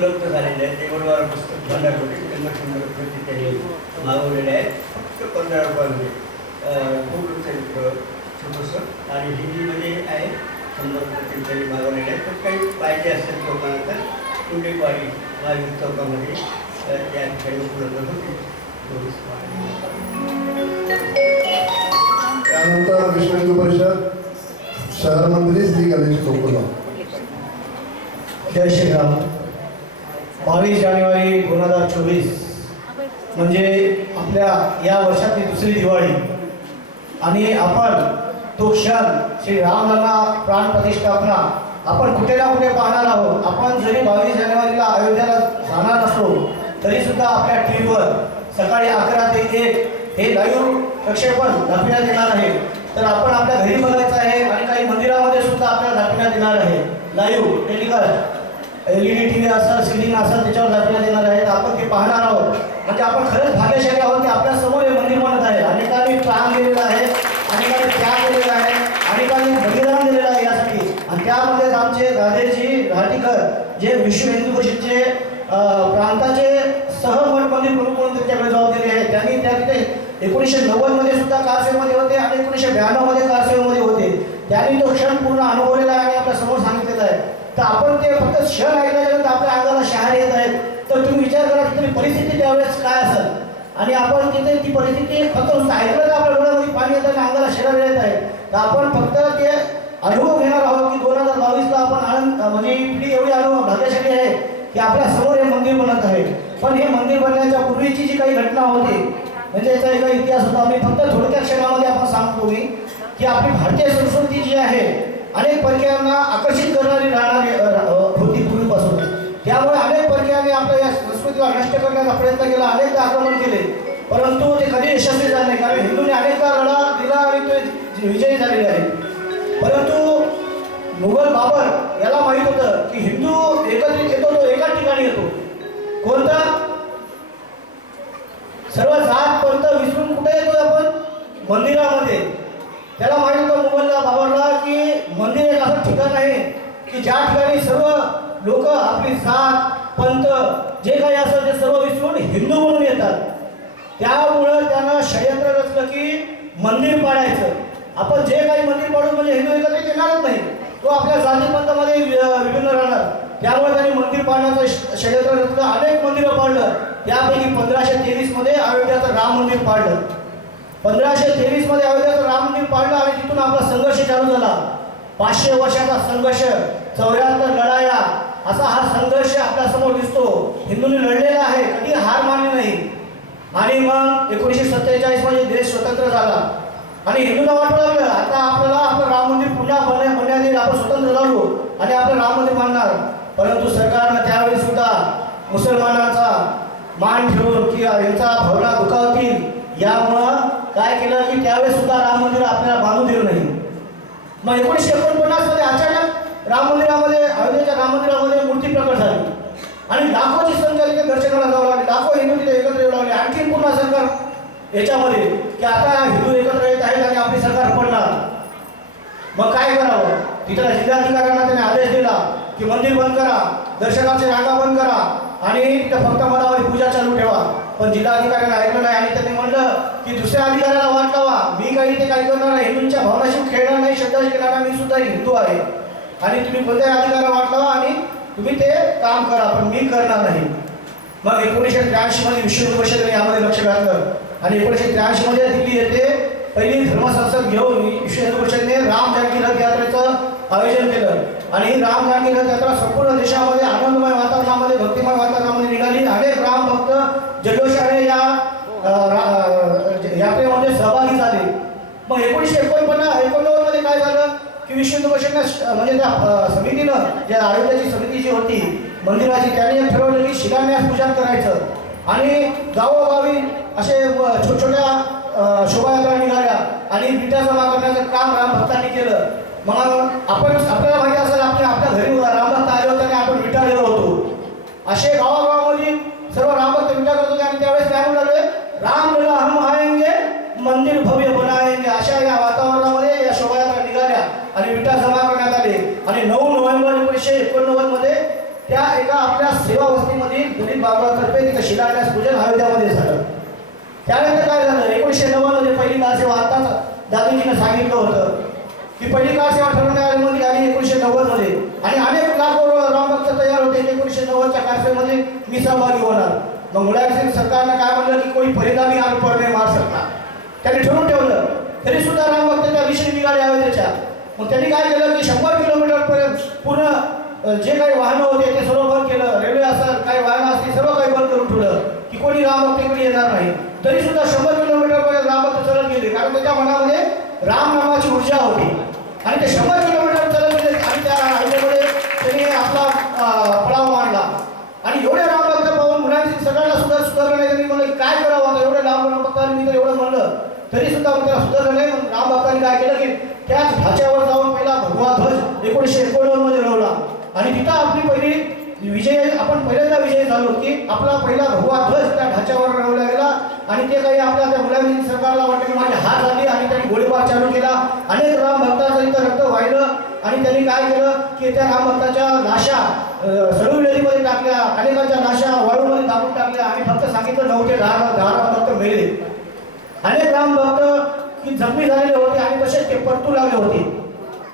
उपलब्ध झालेले आहेत. देवळवार पुस्तक पंधरा कोटी शंभर शंभर रुपयाची त्यांनी मागवलेले आहेत. फक्त पंधरा रुपयामध्ये. खूप चरित्र छोटंसं. आणि हिंदीमध्ये आहे. शंभर रुपये त्यांनी मागवलेले आहेत. तर काही पाहिजे असेल लोकांना तर कुंडेवाडी महावीर चौकामध्ये त्या ठिकाणी उपलब्ध होते. त्यानंतर विश्व हिंदू परिषद शहर मंत्री श्री गणेश गोकुला जय श्रीराम. बावीस जानेवारी दोन हजार चोवीस. म्हणजे आपल्या या वर्षातली दुसरी दिवाळी. आणि आपण तो क्षण श्री रामलला प्राण प्रतिष्ठापना आपण कुठे ना कुठे पाहणार आहोत. आपण जरी बावीस जानेवारीला अयोध्येला जाणार नसलो तरी सुद्धा आपल्या टी व्हीवर सकाळी अकरा ते एक हे लाईव्ह प्रक्षेपण दाखविण्यात येणार आहे. तर आपण आपल्या घरी बघायचं आहे आणि काही मंदिरामध्ये सुद्धा आपल्याला दाखविण्यात येणार आहे. Live telecast L E D T V असेल सिलिंग असेल त्याच्यावर दाखवण्यात येणार आहे. तर आपण ते पाहणार आहोत. म्हणजे आपण खरंच भाग्यशाली आहोत की आपल्यासमोर हे मंदिर बनत आहे. अनेकांनी प्राण दिलेला आहे अनेकांनी त्याग दिलेला आहे अनेकांनी बलिदान दिलेलं आहे यासाठी. आणि त्यामध्येच आमचे राधेजी घाटीकर जे विश्व हिंदू परिषदचे प्रांताचे सहमठ मंदिर प्रमुख म्हणून त्यांच्याकडे जबाबदारी आहे. त्यांनी त्या तिथे एकोणीसशे नव्वदमध्ये सुद्धा कारसेवेमध्ये होते आणि एकोणीसशे ब्याण्णवमध्ये कारसेवेमध्ये होते. त्यांनी तो क्षण पूर्ण अनुभवलेला आहे आणि आपल्यासमोर तर आपण ते फक्त क्षण ऐकल्यानंतर आपल्या अंगाला शहार येत आहेत. तर तुम्ही विचार करा की तरी परिस्थिती त्यावेळेस काय असेल? आणि आपण तिथे ती परिस्थिती फक्त ऐकलं तर आपल्या डोळ्यामध्ये पाणी येतं आणि अंगाला शहर येत आहे? तर आपण फक्त ते अनुभव घेणार आहोत की दोन हजार बावीसला आपण आनंद म्हणजे पिढी एवढी अनुभव भाग्यशाली आहे की आपल्यासमोर हे मंदिर बनत आहे. पण हे मंदिर बनण्याच्या पूर्वीची जी काही घटना होती म्हणजे याचा एक इतिहास होता. मी फक्त थोडक्या क्षणामध्ये आपण सांगतो मी की आपली भारतीय संस्कृती जी आहे अनेक परकीयांना आकर्षित करणारी राहणारी होती पूर्वीपासून त्यामुळे अनेक परकीयांनी आपल्या या संस्कृतीला नष्ट करण्याचा प्रयत्न केला अनेकदा आक्रमण केले. परंतु ते कधी यशस्वी झाले नाही कारण हिंदूने अनेकदा लढा दिला आणि ते विजयी झालेले आहे. परंतु मुघल बाबर याला माहीत होतं की हिंदू एकत्रित येतो तो एकाच ठिकाणी येतो. कोणता? सर्व जात पंत विसरून कुठे येतो आपण? मंदिरामध्ये. त्याला माहीत होतं मुघलला बाबरला. मंदिर एक असं ठिकाण आहे की ज्या ठिकाणी सर्व लोक आपली जात पंत जे काही असं ते सर्व विसरून हिंदू म्हणून येतात. त्यामुळं त्यांना षडयंत्र रचलं की मंदिर पाडायचं. आपण जे काही मंदिर पाडू म्हणजे हिंदू एकत्रित येणारच नाही. तो आपल्या जाती पंथामध्ये वि- विभिन्न राहणार. त्यामुळे त्यांनी मंदिर पाडण्याचं षडयंत्र रचलं अनेक मंदिरं पाडलं. त्यापैकी पंधराशे तेवीसमध्ये अयोध्याचं राम मंदिर पाडलं. पंधराशे तेवीसमध्ये अयोध्याचं राम मंदिर पाडलं आणि तिथून आपला संघर्ष चालू झाला. पाचशे वर्षाचा संघर्ष चौऱ्याहत्तर लढाया असा हा संघर्ष आपल्यासमोर दिसतो. हिंदूंनी लढलेला आहे कधी हार मानली नाही. आणि मग एकोणीसशे सत्तेचाळीसमध्ये देश स्वतंत्र झाला. आणि हिंदूंना वाटू लागलं आता आपल्याला आपलं राम मंदिर पुन्हा बनण्या बनण्यात येईल आपण स्वतंत्र झालो आणि आपलं राम मंदिर बांधणार. परंतु सरकारनं त्यावेळी सुद्धा मुसलमानांचा मान ठेवून की यांचा भावना दुखावतील. यामुळं काय केलं की त्यावेळेस सुद्धा राम मंदिर आपल्याला बांधू दिलं नाही मग एकोणीसशे एकोणपन्नासमध्ये अचानक राम मंदिरामध्ये अयोध्येच्या राम मंदिरामध्ये मूर्ती प्रकट झाली. आणि लाखोची संख्या तिथे दर्शनाला जाऊ लागली. लाखो हिंदू तिथे एकत्र येऊ लागले. आणखी पुन्हा सरकार याच्यामध्ये की आता हिंदू एकत्र येत आहेत आणि आपली सरकार पडणार. मग काय करावं? तिथल्या जिल्हाधिकाऱ्यांना त्याने आदेश दिला की मंदिर बंद करा दर्शनाचे रांगा बंद करा. आणि फक्त मनावर पूजा चालू ठेवा. पण जिल्हाधिकाऱ्यांना ऐकलं नाही आणि त्यांनी म्हणलं की दुसऱ्या अधिकाऱ्याला वाट लावा. मी काही ते काही करणार नाही. हिंदूंच्या भावनाशी खेळणार नाही. श्रद्धाशी खेळणार मी सुद्धा हिंदू आहे. आणि तुम्ही कोणत्याही अधिकाऱ्याला वाट लावा आणि तुम्ही ते काम करा. पण मी करणार नाही. मग एकोणीसशे त्र्याऐंशी मध्ये विश्व परिषदेने यामध्ये लक्ष घातलं. आणि एकोणीसशे त्र्याऐंशी मध्ये दिल्ली येथे पहिली धर्मसंसद घेऊन विश्व हिंदू परिषदेने राम जानकी रथ यात्रेचं आयोजन केलं. आणि ही राम जानकी जत्रा यात्रा संपूर्ण देशामध्ये आनंदमय वातावरणामध्ये भक्तिमय वातावरणामध्ये निघाली. अनेक राम भक्त जल्लोषाने या रा- यात्रेमध्ये सहभागी झाले. मग एकोणीसशे एकोणपन्नास एकोणनव्वदमध्ये काय झालं? की विश्व हिंदू म्हणजे त्या समितीनं ज्या आयोगाची समिती जी होती मंदिराची त्याने ठरवलं की शिलान्यास पूजन करायचं. आणि गावोगावी असे छोट छोट्या शोभायात्रा निघाल्या. आणि विटा जमा करण्याचं काम राम भक्तांनी केलं. मग आपण आपल्याला माहिती असेल आपल्या आपल्या घरी रामभक्त आले होते आणि आपण विटाळलेलो होतो. असे गावागावामध्ये सर्व रामभक्त विटा करत होते आणि त्यावेळेस काय म्हणू लागले? राम लला हम आएंगे मंदिर भव्य बनाएंगे. अशा या वातावरणामध्ये या शोभायात्रा निघाल्या आणि विटा जमा करण्यात आले. आणि नऊ नोव्हेंबर एकोणीसशे एकोणनव्वदमध्ये त्या एका आपल्या सेवा वस्तीमधील गरीब बाबातर्फे तिथं शिलान्यास पूजन अयोध्यामध्ये झालं. त्यानंतर काय झालं? एकोणीसशे नव्वदमध्ये पहिली कार सेवा आत्ताच दादूजीनं सांगितलं होतं. की पहिली काळ सेवा ठरवण्यामध्ये आली एकोणीसशे नव्वदमध्ये आणि अनेक लाखो रामभक्त तयार होते एकोणीसशे नव्वदच्या कार्यक्रमामध्ये मी सहभागी होणार. मग मुलायम सरकारनं काय म्हणलं की कोणी परिणामी आम्ही पडणे मार सरकार. त्यांनी ठरवून ठेवलं. तरी सुद्धा रामभक्त त्या दिशेने निघाले त्याच्या मग त्यांनी काय केलं की शंभर किलोमीटरपर्यंत पूर्ण जे काही वाहनं होते ते सर्व बंद केलं. रेल्वे असेल काही वाहनं असतील सर्व काही बंद करून ठेवलं. की कोणी रामभक्तीकडे येणार नाही. तरी सुद्धा शंभर किलोमीटर पर्यंत रामभक्त चालत गेले. कारण त्याच्या मनामध्ये राम नामाची ऊर्जा होती. आणि ते शंभर किलोमीटर चालत गेले आणि त्या हायवेमध्ये त्यांनी आपला पडाव मांडला. आणि एवढे लागतं पाहून मुलांनी सगळ्यांना सुद्धा सुधारलं नाही त्यांनी म्हणलं काय करावं आता? एवढे लांब रामभक्तांनी मी तर एवढं म्हणलं. तरी सुद्धा मग त्याला सुधारलं नाही मग रामभक्तांनी काय केलं की त्याच ढाच्यावर जाऊन पहिला भगवा ध्वज एकोणीसशे एकोणनव्वदमध्ये लावला आणि तिथं आपली पहिली विजय आपण पहिल्यांदा विजय झालो की आपला पहिला भगवा ध्वज त्या ढाच्यावर लावला गेला आणि ते काही आपल्या त्या मुलांनी सरकारला वाटलं की माझे हात आले आणि त्यांनी गोळीबार चालू केला. अनेक राम भक्ताचं इथं रक्त वाहिलं आणि त्यांनी काय केलं की त्या राम भक्ताच्या नाशा अं, सडू नदीमध्ये टाकल्या अनेकांच्या नाशा वाळूमध्ये दाबून टाकल्या आणि फक्त सांगितलं नव्हते दहा दहा राम भक्त मिळले अनेक राम भक्त की जखमी झालेले होते आणि तसेच ते परतू लागले होते.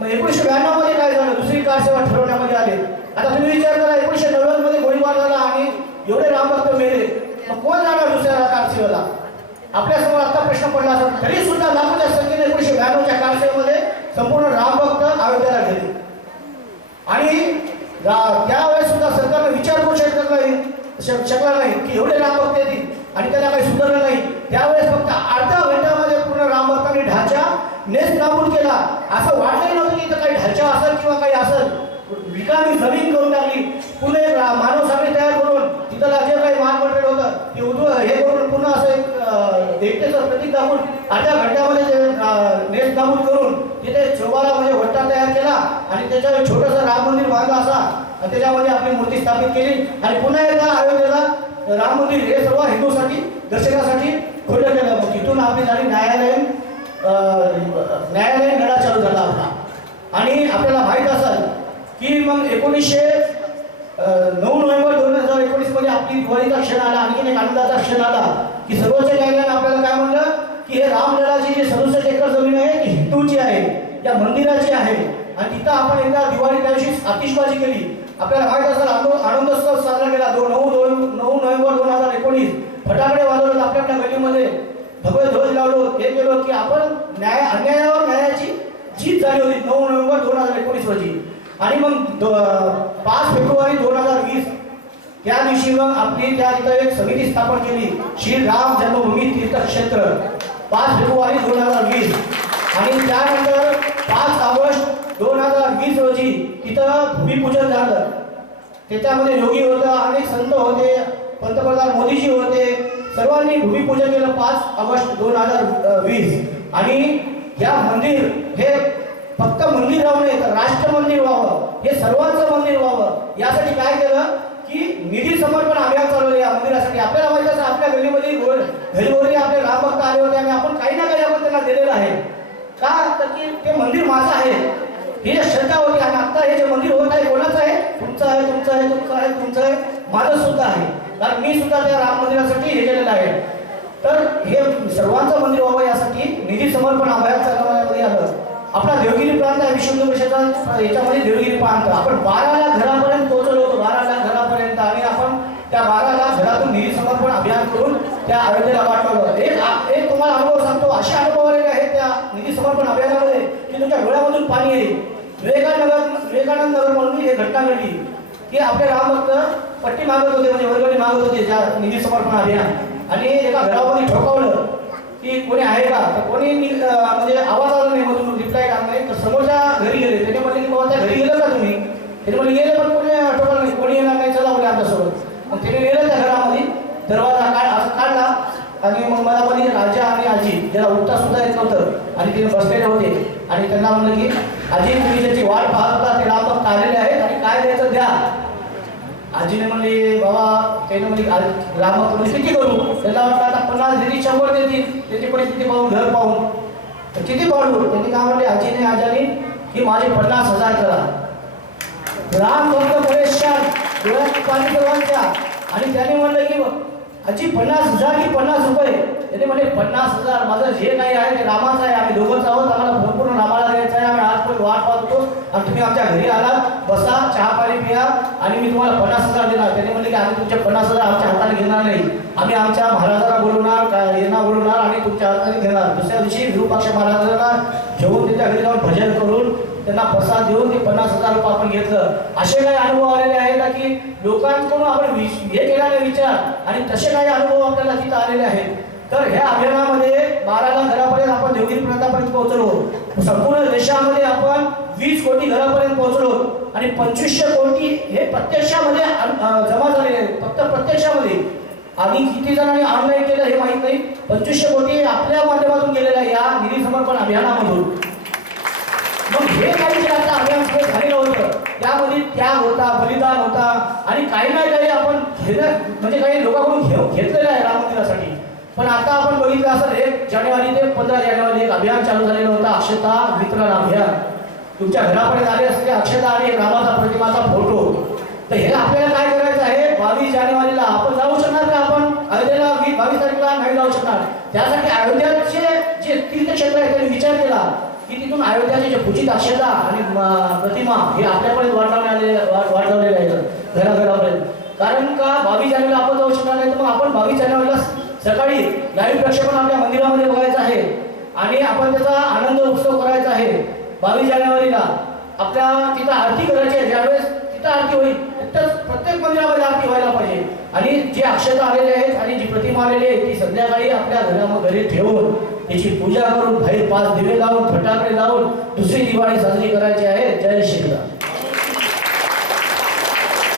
मग एकोणीसशे ब्याण्णवमध्ये काय झालं? दुसरी कार सेवा ठरवण्यामध्ये आले. आता तुम्ही विचार करा एकोणीशे नव्वदमध्ये गोळीबार झाला आणि एवढे रामभक्त मेले मग कोण जाणार दुसऱ्या कारसेवेला आपल्या आपल्यासमोर आता प्रश्न पडला असेल तरी सुद्धा लाखोच्या संख्येने एकोणीशे ब्याण्णवच्या कारसेवेमध्ये संपूर्ण रामभक्त अयोध्येला गेले. आणि त्यावेळेस सुद्धा सरकारने विचार करू शकत नाही शक- शकला नाही की एवढे रामभक्त येतील आणि त्याला काही सुधारलं नाही. त्यावेळेस फक्त अर्ध्या घंट्यामध्ये पूर्ण रामभक्तांनी ढाचा नेस नाबूद केला. असं वाटलंही नव्हतं की इथं काही ढाचा असेल किंवा काही असेल. रिकामी जमीन करून टाकली पुणे मानव साखळी तयार करून तिथं जे काही महामंडळ होतं ते उद्व हे करून पुन्हा असं एक अं, एकतेचं प्रतीक दाखवून अर्ध्या घंट्यामध्ये ते नेस दाबून करून तिथे चोबाला म्हणजे वट्टा तयार केला आणि त्याच्यावर छोटंसं राम मंदिर बांधला असा. आणि त्याच्यामध्ये आपली मूर्ती स्थापित केली. आणि पुन्हा एकदा अयोध्येला राम मंदिर हे सर्व हिंदूसाठी दर्शनासाठी खुलं केलं. मग तिथून आपली झाली न्यायालयीन न्यायालयीन लढा चालू झाला आपला. आणि आपल्याला माहीत असेल की मग एकोणीसशे नऊ नोव्हेंबर दोन हजार एकोणीसमध्ये आपली दिवाळीचा क्षण आला आणखीन एक आनंदाचा क्षण आला की सर्वोच्च न्यायालयाने आपल्याला काय म्हणलं की हे रामललाची जी सदुसष्ट एकर जमीन आहे ती हिंदूची आहे या मंदिराची आहे. आणि तिथं आपण एकदा दिवाळी त्या दिवशी आतिषबाजी केली. आपल्याला माहीत असेल आनंद आनंदोत्सव साजरा केला. दोन नऊ दोन नऊ नोव्हेंबर दोन हजार एकोणीस फटाकडे वाजवलं आपल्या आपल्या गलीमध्ये भगवे ध्वज लावलो. हे केलो की आपण न्याय अन्यायावर न्यायाची जीत झाली होती नऊ नोव्हेंबर दोन हजार एकोणीस रोजी. आणि मग पाच फेब्रुवारी दोन हजार वीस त्या दिवशी मग आपली त्या तिथं एक समिती स्थापन केली श्री राम जन्मभूमी तीर्थक्षेत्र. पाच फेब्रुवारी दोन हजार वीस. आणि त्यानंतर पाच ऑगस्ट दोन हजार वीस रोजी तिथं भूमिपूजन झालं. त्याच्यामध्ये योगी होता अनेक संत होते पंतप्रधान मोदीजी होते. सर्वांनी भूमिपूजन केलं पाच ऑगस्ट दोन हजार वीस. आणि या मंदिर हे फक्त मंदिर राहू नये तर राष्ट्र मंदिर व्हावं हे सर्वांचं मंदिर व्हावं. यासाठी काय केलं की निधी समर्पण अभियान चालवलं या मंदिरासाठी. आपल्याला माहीत असं आपल्या गल्लीमध्ये गोर- घरी आपले रामभक्त आले होते आणि आपण काही ना काही आपण त्यांना दिलेलं आहे. का? तर की ते मंदिर माझं आहे. ही जी श्रद्धा होती आणि आता हे जे मंदिर होत आहे कोणाचं आहे? तुमचं आहे तुमचं आहे तुमचं आहे तुमचं आहे. माझं सुद्धा आहे. कारण मी सुद्धा त्या राम मंदिरासाठी हे केलेलं आहे. तर हे सर्वांचं मंदिर व्हावं यासाठी निधी समर्पण अभियान चालवण्यामध्ये आलं. आपला देवगिरी प्रांत आहे विश्व हिंदू याच्यामध्ये देवगिरी प्रांत. आपण बारा लाख घरापर्यंत पोहोचलो होतो. बारा लाख घरापर्यंत आणि आपण त्या बारा लाख घरातून निधी समर्पण अभियान करून त्या अयोध्येला पाठवलं एक एक तुम्हाला अनुभव सांगतो. असे अनुभव आलेले आहेत त्या निधी समर्पण अभियानामध्ये की तुमच्या डोळ्यामधून पाणी येईल. विवेकानगर विवेकानंद नगर म्हणून ही घटना घडली. की आपले रामभक्त पट्टी मागत होते म्हणजे वर्गणी मागत होते त्या निधी समर्पण अभियान. आणि एका घरामध्ये ठोकावलं की कोणी आहे का? तर कोणी म्हणजे आवाज आला नाही मधून रिप्लाय काम नाही तर समोरच्या घरी गेले त्याने म्हणले की बाबा त्या घरी गेलं का तुम्ही त्याने म्हणले गेले पण कोणी आठवलं नाही. कोणी येणार नाही चला म्हणजे आमच्यासोबत. मग त्याने गेलं त्या घरामध्ये. दरवाजा काय असं काढला. आणि मग मला पण राजा आणि आजी ज्याला उठता सुद्धा येत नव्हतं. आणि तिने बसलेले होते. आणि त्यांना म्हणलं की आजी तुम्ही त्याची वाट पाहत होता. ते रामभक्त काढलेले आहेत. आणि काय द्यायचं द्या. आजीने म्हणले बाबा त्याने म्हणले "आ- रामभक्त म्हणजे किती करू? त्याला वाटलं आता पन्नास देतील शंभर देतील. त्याची किती पाहून घर पाहून. किती पाहून? त्यांनी काय म्हणले आजीने आजाने की माझे पन्नास हजार करा. राम भक्त परेशान डोळ्यात पाणी आणि त्याने म्हणलं की आजी पन्नास हजार की पन्नास रुपये? त्याने म्हणले पन्नास हजार. माझं जे काही आहे ते रामाचं आहे. आम्ही दोघंच आहोत. आम्हाला भरपूर रामाला द्यायचं आहे. आम्ही आज पण वाट पाहत. होतो आणि तुम्ही आमच्या घरी आला बसा चहा पाणी पिया. आणि मी तुम्हाला पन्नास हजार देणार. त्याने म्हणले की आम्ही तुमच्या पन्नास हजार आमच्या हाताने घेणार नाही. आम्ही आमच्या महाराजांना बोलवणार का- यांना बोलवणार आणि तुमच्या हाताने घेणार. दुसऱ्या दिवशी विरूपाक्ष महाराजांना घेऊन त्याच्या घरी जाऊन भजन करून त्यांना प्रसाद देऊन ते पन्नास हजार रुपये आपण घेतलं. असे काही अनुभव आलेले आहेत का की लोकांकडून आपण हे केलेले विचार आणि तसे काही अनुभव आपल्याला तिथं आलेले आहेत. तर ह्या अभियानामध्ये बारा लाख घरापर्यंत आपण देवगिरी प्रांतापर्यंत पोहोचलो. संपूर्ण देशामध्ये आपण वीस कोटी घरापर्यंत पोहोचलो. आणि पंचवीसशे कोटी हे प्रत्यक्षामध्ये जमा झालेले आहेत. फक्त प्रत्यक्षामध्ये. आधी किती जणांनी ऑनलाईन केलं हे माहीत नाही. पंचवीसशे कोटी आपल्या माध्यमातून गेलेलं आहे या निधी समर्पण अभियानामधून. मग हे काही जे आता अभियान झालेलं होतं. त्यामध्ये त्याग होता बलिदान होता आणि काही ना काही आपण घेणं म्हणजे काही लोकांकडून घेऊ घेतलेलं आहे राम मंदिरासाठी पण आता आपण बघितलं असं एक जानेवारी ते पंधरा जानेवारी एक अभियान चालू झालेलं होतं अक्षता वितरण अभियान तुमच्या घरापर्यंत आले असले अक्षता आणि रामाचा प्रतिमाचा फोटो. तर हे आपल्याला काय करायचं आहे? बावीस जानेवारीला आपण जाऊ शकणार का आपण? अयोध्येला बावीस तारखेला नाही जाऊ शकणार. त्यासाठी अयोध्याचे जे तीर्थक्षेत्र आहे त्यांनी विचार केला. की तिथून अयोध्याचे जे पूजित अक्षता आणि प्रतिमा हे आपल्यापर्यंत वाढवणे आले वाढवलेले आहेत घराघरापर्यंत. कारण का? बावीस जानेवारीला आपण जाऊ शकणार नाही तर मग आपण बावीस जानेवारीला सकाळी लाईव्ह प्रक्षेपण आपल्या मंदिरामध्ये बघायचं आहे. आणि आपण त्याचा आनंद उत्सव करायचा आहे. बावीस जानेवारीला आपल्या तिथं आरती करायची आहे. ज्यावेळेस तिथं आरती होईल तर प्रत्येक मंदिरामध्ये आरती व्हायला पाहिजे. आणि जे अक्षता आलेले आहेत आणि जी प्रतिमा आलेली आहे ती संध्याकाळी आपल्या घरामध्ये घरी ठेवून त्याची पूजा करून बाहेर पाच दिवे लावून फटाके लावून दुसरी दिवाळी साजरी करायची आहे. जय श्रीराम